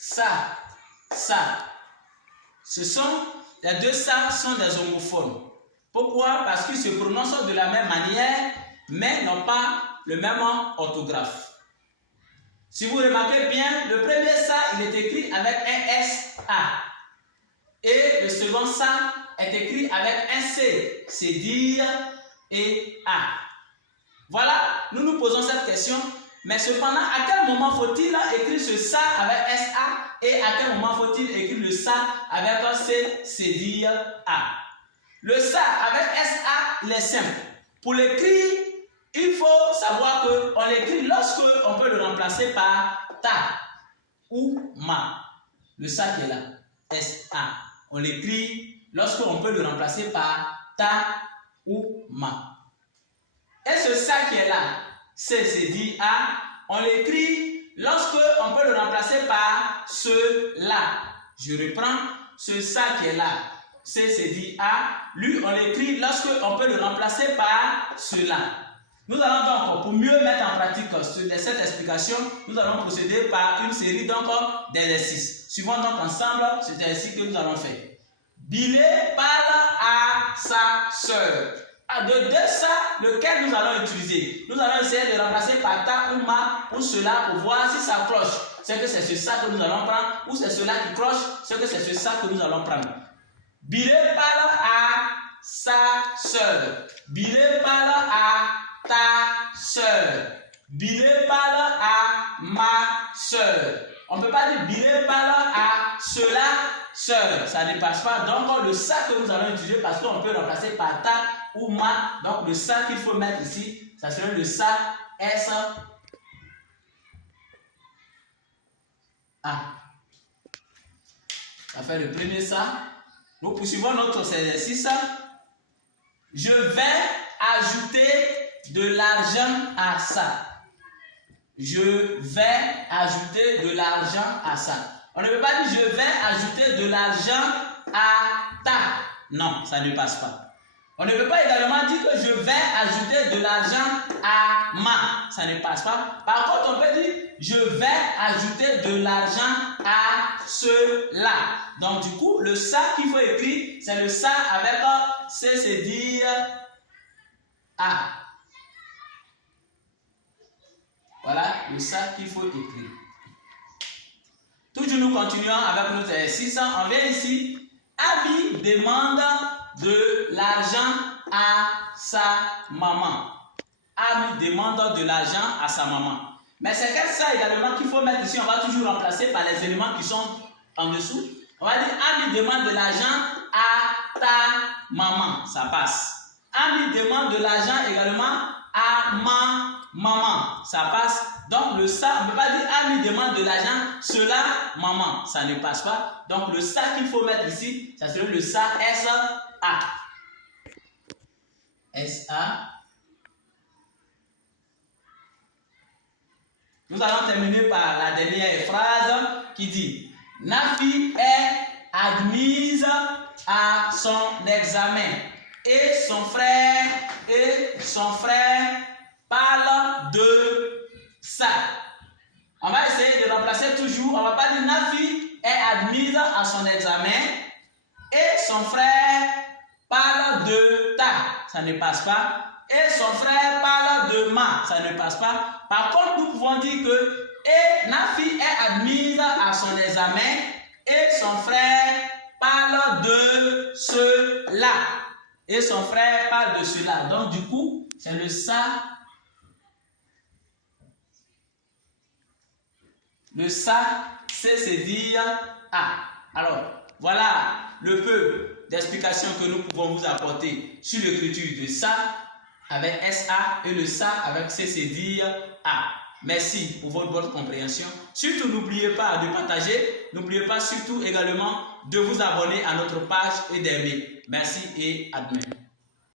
ça, ça. Les deux ça sont des homophones. Pourquoi? Parce qu'ils se prononcent de la même manière, mais n'ont pas le même orthographe. Si vous remarquez bien, le premier ça, il est écrit avec un SA. Et le second ça est écrit avec un C. C'est dire et A. Voilà, nous nous posons cette question. Mais cependant, à quel moment faut-il écrire ce ça avec SA et à quel moment faut-il écrire le ça avec un C, c'est dire A? Le ça avec SA, il est simple. Pour l'écrire, il faut savoir qu'on l'écrit lorsque on peut le remplacer par ta ou ma. Le ça qui est là, SA. On l'écrit lorsque on peut le remplacer par ta ou ma. Et ce ça qui est là, c'est dit A, on l'écrit lorsque on peut le remplacer par cela. Je reprends, ce ça qui est là, c'est dit A, lui on l'écrit lorsque on peut le remplacer par cela. Nous allons donc, pour mieux mettre en pratique cette explication, nous allons procéder par une série d'exercices. Suivons donc ensemble cet exercice que nous allons faire. Billy parle à sa sœur. De deux ça, lequel nous allons utiliser? Nous allons essayer de remplacer par ta ou ma ou cela pour voir si ça cloche. C'est que c'est ce ça que nous allons prendre ou c'est cela qui cloche, c'est que c'est ce ça que nous allons prendre. Billy parle à sa sœur. Billy parle à ta sœur. Billy parle à ma sœur. On ne peut pas dire Billy parle à cela sœur. Ça ne passe pas. Donc le ça que nous allons utiliser parce qu'on peut remplacer par ta ou ma. Donc le ça qu'il faut mettre ici, ça serait le ça S A. Ça fait le premier ça. Nous poursuivons notre exercice. Je vais ajouter de l'argent à ça. Je vais ajouter de l'argent à ça. On ne peut pas dire je vais ajouter de l'argent à ta. Non, ça ne passe pas. On ne peut pas également dire que je vais ajouter de l'argent à ma. Ça ne passe pas. Par contre, on peut dire je vais ajouter de l'argent à cela. Donc du coup, le ça qu'il faut écrire, c'est le ça avec C, c'est dire A. Voilà le ça qu'il faut écrire. Toujours nous continuons avec notre exercice. On vient ici. Abby demande de l'argent à sa maman. Abby demande de l'argent à sa maman. Mais c'est quel ça également qu'il faut mettre ici? On va toujours remplacer par les éléments qui sont en dessous. On va dire Abby demande de l'argent à ta maman. Ça passe. Abby demande de l'argent également à ma maman, ça passe. Donc le ça, on ne peut pas dire Abby demande de l'argent, cela, maman, ça ne passe pas. Donc le ça qu'il faut mettre ici, ça serait le ça S-A. S-A. Nous allons terminer par la dernière phrase qui dit Nafi est admise à son examen et son frère parle de ça. On va essayer de remplacer toujours. On ne va pas dire Nafi est admise à son examen et son frère parle de ta. Ça ne passe pas. Et son frère parle de ma. Ça ne passe pas. Par contre, nous pouvons dire que et Nafi est admise à son examen et son frère parle de cela. Et son frère parle de cela. Donc du coup, c'est le ça. Le ça, c'est dire A. Alors, voilà le peu d'explications que nous pouvons vous apporter sur l'écriture de ça avec SA et le ça avec c'est dire A. Merci pour votre bonne compréhension. Surtout, n'oubliez pas de partager. N'oubliez pas surtout également de vous abonner à notre page et d'aimer. Merci et à demain.